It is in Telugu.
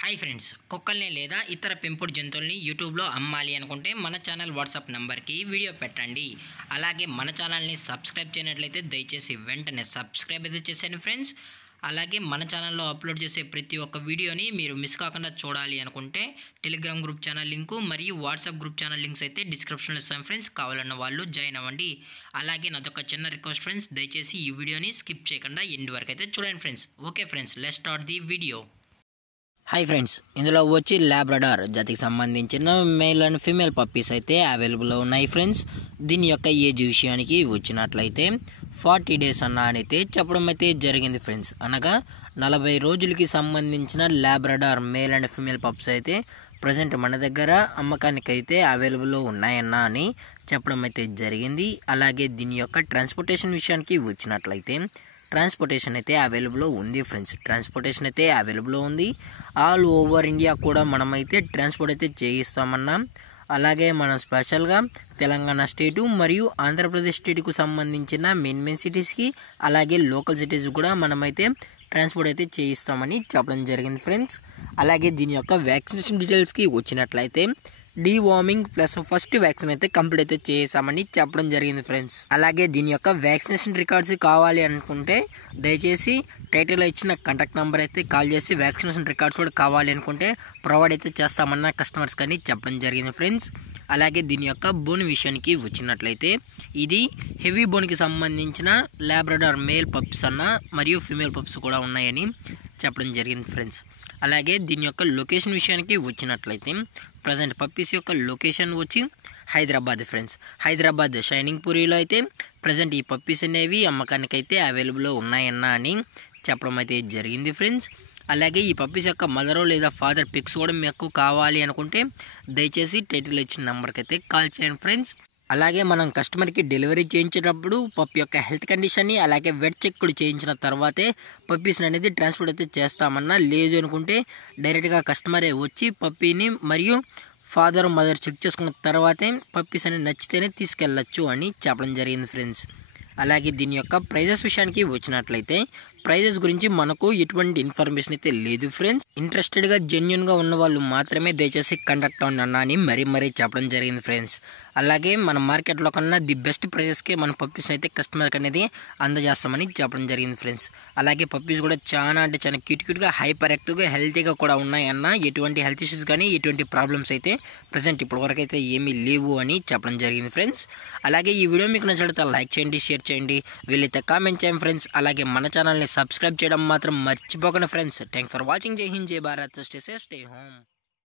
హాయ్ ఫ్రెండ్స్, కుక్కల్ని లేదా ఇతర పెంపుడు జంతువుల్ని యూట్యూబ్లో అమ్మాలి అనుకుంటే మన ఛానల్ వాట్సాప్ నెంబర్కి వీడియో పెట్టండి. అలాగే మన ఛానల్ని సబ్స్క్రైబ్ చేయనట్లయితే దయచేసి వెంటనే సబ్స్క్రైబ్ అయితే చేసేయండి ఫ్రెండ్స్. అలాగే మన ఛానల్లో అప్లోడ్ చేసే ప్రతి ఒక్క వీడియోని మీరు మిస్ కాకుండా చూడాలి అనుకుంటే టెలిగ్రామ్ గ్రూప్ ఛానల్ లింకు మరియు వాట్సాప్ గ్రూప్ ఛానల్ లింక్స్ అయితే డిస్క్రిప్షన్లో ఇస్తాం ఫ్రెండ్స్. కావాలన్న వాళ్ళు జాయిన్ అవ్వండి. అలాగే నాదొక చిన్న రిక్వెస్ట్ ఫ్రెండ్స్, దయచేసి ఈ వీడియోని స్కిప్ చేయకుండా ఎండ్ వరకు అయితే చూడండి friends. Okay friends, let's start the video. Hi friends, ఇందులో వచ్చి లాబ్రడార్ జాతికి సంబంధించిన మేల్ అండ్ ఫీమేల్ పప్పీస్ అయితే అవైలబుల్లో ఉన్నాయి ఫ్రెండ్స్. దీని యొక్క ఏజ్ విషయానికి వచ్చినట్లయితే 40 days అయితే చెప్పడం అయితే జరిగింది ఫ్రెండ్స్. అనగా 40 రోజులకి సంబంధించిన Labrador male and female pups అయితే ప్రజెంట్ మన దగ్గర అమ్మకానికి అయితే అవైలబుల్లో ఉన్నాయన్నా అని చెప్పడం అయితే జరిగింది. అలాగే దీని యొక్క ట్రాన్స్పోర్టేషన్ విషయానికి వచ్చినట్లయితే ట్రాన్స్పోర్టేషన్ అయితే అవైలబుల్లో ఉంది ఫ్రెండ్స్. ట్రాన్స్పోర్టేషన్ అయితే అవైలబుల్లో ఉంది. ఆల్ ఓవర్ ఇండియా కూడా మనమైతే ట్రాన్స్పోర్ట్ అయితే చేయిస్తామన్నాం. అలాగే మనం స్పెషల్గా తెలంగాణ స్టేటు మరియు ఆంధ్రప్రదేశ్ స్టేట్కు సంబంధించిన మెయిన్ సిటీస్కి అలాగే లోకల్ సిటీస్ కూడా మనమైతే ట్రాన్స్పోర్ట్ అయితే చేయిస్తామని చెప్పడం జరిగింది ఫ్రెండ్స్. అలాగే దీని యొక్క వ్యాక్సినేషన్ డీటెయిల్స్కి వచ్చినట్లయితే డీవార్మింగ్ ప్లస్ ఫస్ట్ వ్యాక్సిన్ అయితే కంప్లీట్ అయితే చేసామని చెప్పడం జరిగింది ఫ్రెండ్స్. అలాగే దీని యొక్క వ్యాక్సినేషన్ రికార్డ్స్ కావాలి అనుకుంటే దయచేసి టైటిల్లో ఇచ్చిన కాంటాక్ట్ నెంబర్ అయితే కాల్ చేసి వ్యాక్సినేషన్ రికార్డ్స్ కూడా కావాలి అనుకుంటే ప్రొవైడ్ అయితే చేస్తామన్న కస్టమర్స్ కానీ చెప్పడం జరిగింది ఫ్రెండ్స్. అలాగే దీని యొక్క బోన్ విషయానికి వచ్చినట్లయితే ఇది హెవీ బోన్కి సంబంధించిన లాబ్రడార్ మేల్ పప్స్ అన్న మరియు ఫీమేల్ పప్స్ కూడా ఉన్నాయని చెప్పడం జరిగింది ఫ్రెండ్స్. అలాగే దీని యొక్క లొకేషన్ విషయానికి వచ్చినట్లయితే ప్రజెంట్ పప్పీస్ యొక్క లొకేషన్ వచ్చి హైదరాబాద్ ఫ్రెండ్స్. హైదరాబాద్ షైనింగ్ పూరిలో అయితే ప్రజెంట్ ఈ పప్పీస్ అనేవి అమ్మకానికి అయితే అవైలబుల్లో ఉన్నాయన్నా అని చెప్పడం అయితే జరిగింది ఫ్రెండ్స్. అలాగే ఈ పప్పీస్ యొక్క మదర్ లేదా ఫాదర్ పిక్స్ కూడా మీకు కావాలి అనుకుంటే దయచేసి టైటిల్ ఇచ్చిన నెంబర్కి అయితే కాల్ చేయండి ఫ్రెండ్స్. అలాగే మనం కస్టమర్కి డెలివరీ చేయించేటప్పుడు పప్పి యొక్క హెల్త్ కండిషన్ని అలాగే వెట్ చెక్ కూడా చేయించిన తర్వాతే పప్పీస్ని అనేది ట్రాన్స్పోర్ట్ అయితే చేస్తామన్నా. లేదు అనుకుంటే డైరెక్ట్గా కస్టమరే వచ్చి పప్పీని మరియు ఫాదర్ మదర్ చెక్ చేసుకున్న తర్వాతే పప్పీస్ అనేది నచ్చితేనే తీసుకెళ్ళచ్చు అని చెప్పడం జరిగింది ఫ్రెండ్స్. అలాగే దీని యొక్క ప్రైజెస్ విషయానికి వచ్చినట్లయితే ప్రైజెస్ గురించి మనకు ఎటువంటి ఇన్ఫర్మేషన్ అయితే లేదు ఫ్రెండ్స్. ఇంట్రెస్టెడ్గా జెన్యున్గా ఉన్న వాళ్ళు మాత్రమే దయచేసి కండక్ట్ అవ్వండి అని మరీ చెప్పడం జరిగింది ఫ్రెండ్స్. అలాగే మన మార్కెట్లో కన్నా ది బెస్ట్ ప్రైజెస్కే మన పప్పీస్ని అయితే కస్టమర్కి అనేది అందజేస్తామని చెప్పడం జరిగింది ఫ్రెండ్స్. అలాగే పప్పీస్ కూడా చాలా క్యూట్గా హైపర్ యాక్టివ్గా హెల్తీగా కూడా ఉన్నాయన్న. ఎటువంటి హెల్త్ ఇష్యూస్ కానీ ఎటువంటి ప్రాబ్లమ్స్ అయితే ప్రజెంట్ ఇప్పటివరకు అయితే ఏమీ లేవు అని చెప్పడం జరిగింది ఫ్రెండ్స్. అలాగే ఈ వీడియో మీకు నచ్చితే లైక్ చేయండి, షేర్ చేయండి, వీలైతే కామెంట్ చేయండి ఫ్రెండ్స్. అలాగే మన ఛానల్ని సబ్స్క్రైబ్ చేయడం మాత్రం మర్చిపోకండి ఫ్రెండ్స్. Thanks for watching. జై హింద్, జై Bharat, stay safe, stay home.